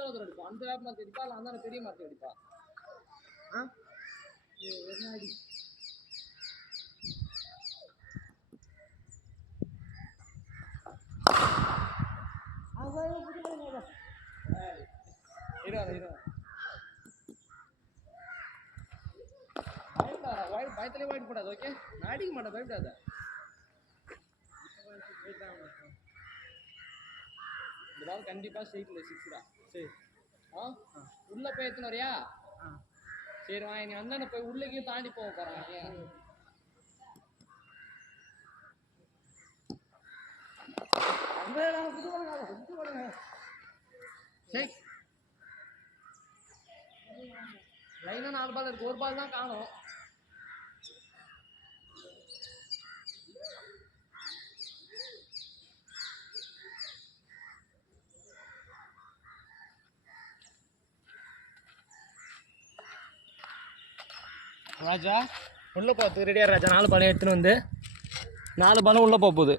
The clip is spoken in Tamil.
எவ்வளோ தூரம் அடிப்பா? அந்த வேப்ப மரத்தை அடிப்பா இல்லை அந்த பெரிய மரத்தை அடிப்பா? என்ன அடி பயத்திலே வாய்ட் போடாது. ஓகே, நான் அடிக்க மாட்டேன், பயப்படாத. இந்த பால் கண்டிப்பா ஸ்ட்ரைட்ல சிக்ஸ்டா. சரி, உள்ள போய் எத்தனை வரையா? சரி வா, நீ வந்தா போய் உள்ளேயும் தாண்டி போக போறான். லைனா 4 பால் இருக்கு, ஒரு பால் தான் காணும். ராஜா உள்ள போகிறதுக்கு ரெடியாக ராஜா. 4 பாலம் எடுத்துன்னு வந்து 4 பாலம் உள்ள போகுது.